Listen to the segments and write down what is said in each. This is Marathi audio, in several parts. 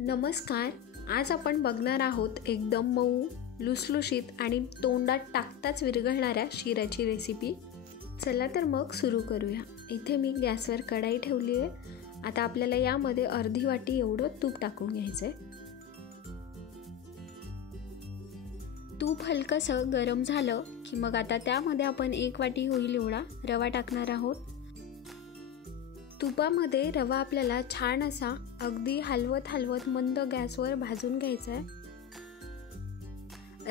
नमस्कार. आज आपण बघणार आहोत एकदम मऊ, लुसलुशीत आणि तोंडात टाकताच विरघळणाऱ्या शिऱ्याची रेसिपी. चला तर मग सुरू करूया. इथे मी गॅसवर कढाई ठेवली आहे. आता आपल्याला यामध्ये अर्धी वाटी एवढं तूप टाकून घ्यायचं आहे. तूप हलकंसं गरम झालं की मग आता त्यामध्ये आपण 1 वाटी होईल एवढा रवा टाकणार आहोत. तुपामध्ये रवा आपल्याला छान असा अगदी हलवत मंद गॅसवर भाजून घ्यायचा आहे.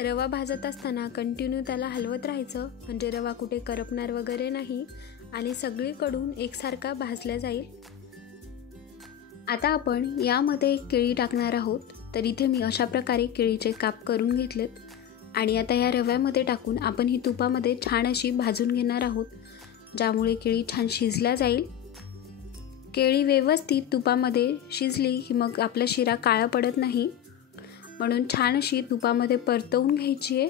रवा भाजत असताना कंटिन्यू त्याला हलवत राहायचं, म्हणजे रवा कुठे करपणार वगैरे नाही आणि सगळीकडून एकसारखा भाजला जाईल. आता आपण यामध्ये केळी टाकणार आहोत. तर इथे मी अशा प्रकारे केळीचे काप करून घेतलेत आणि आता या रव्यामध्ये टाकून आपण ही तुपामध्ये छान अशी भाजून घेणार आहोत, ज्यामुळे केळी छान शिजल्या जाईल. केळी व्यवस्थित तुपामध्ये शिजली की मग आपला शिरा काळा पडत नाही, म्हणून छान अशी तुपामध्ये परतवून घ्यायची आहे.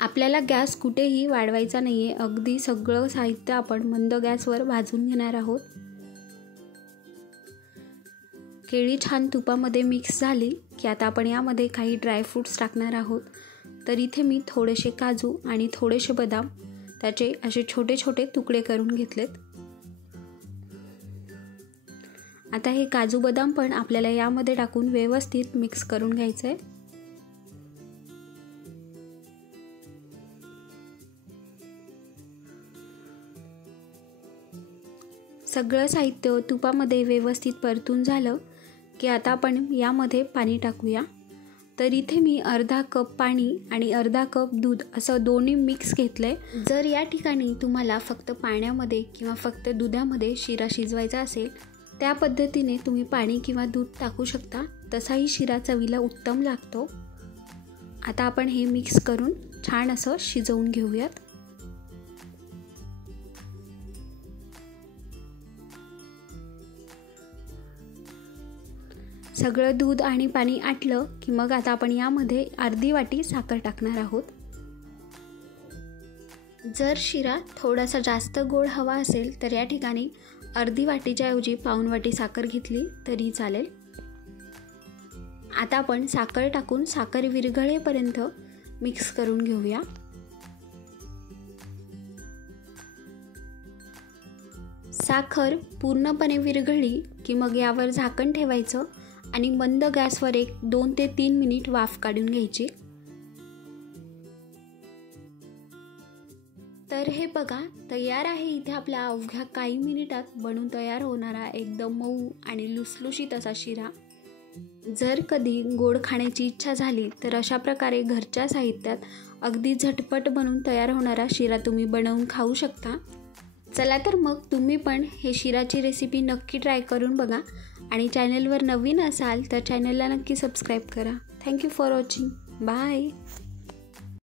आपल्याला गॅस कुठेही वाढवायचा नाही आहे. अगदी सगळं साहित्य आपण मंद गॅसवर भाजून घेणार आहोत. केळी छान तुपामध्ये मिक्स झाली की आता आपण यामध्ये काही ड्रायफ्रूट्स टाकणार आहोत. तर इथे मी थोडेसे काजू आणि थोडेसे बदाम त्याचे असे छोटे छोटे तुकडे करून घेतलेत. आता हे काजू बदाम पण आपल्याला यामध्ये टाकून व्यवस्थित मिक्स करून घ्यायचं आहे. सगळं साहित्य तुपामध्ये व्यवस्थित परतून झालं की आता आपण यामध्ये पाणी टाकूया. तर इथे मी अर्धा कप पाणी आणि अर्धा कप दूध असं दोन्ही मिक्स घेतलंय. जर या ठिकाणी तुम्हाला फक्त पाण्यामध्ये किंवा फक्त दुधामध्ये शिरा शिजवायचा असेल, त्या पद्धतीने तुम्ही पाणी किंवा दूध टाकू शकता. तसाही शिरा चवीला उत्तम लागतो. आता आपण हे मिक्स करून छान असं शिजवून घेऊयात. सगळं दूध आणि पाणी आटलं की मग आता आपण यामध्ये अर्धी वाटी साखर टाकणार आहोत. जर शिरा थोडासा जास्त गोड हवा असेल तर या ठिकाणी अर्धी वाटीच्या ऐवजी पाऊण वाटी साखर घेतली तरी चालेल. आता आपण साखर टाकून साखर विरघळेपर्यंत मिक्स करून घेऊया. साखर पूर्णपणे विरघळली की मग यावर झाकण ठेवायचं आणि मंद गॅसवर 2 ते 3 मिनिट वाफ काढून घ्यायची. तर हे बघा तयार आहे. इथे आपला अवघ्या काही मिनिटात बनून तयार होणारा एकदम मऊ आणि लुसलुशीत असा शिरा. जर कधी गोड खाण्याची इच्छा झाली तर अशा प्रकारे घरच्या साहित्यात अगदी झटपट बनून तयार होणारा शिरा तुम्ही बनवून खाऊ शकता. चला तर मग तुम्ही पण हे शिराची रेसिपी नक्की ट्राय करून बघा आणि चॅनलवर नवीन असाल तर चॅनलला नक्की सबस्क्राईब करा. Thank you for watching. बाय.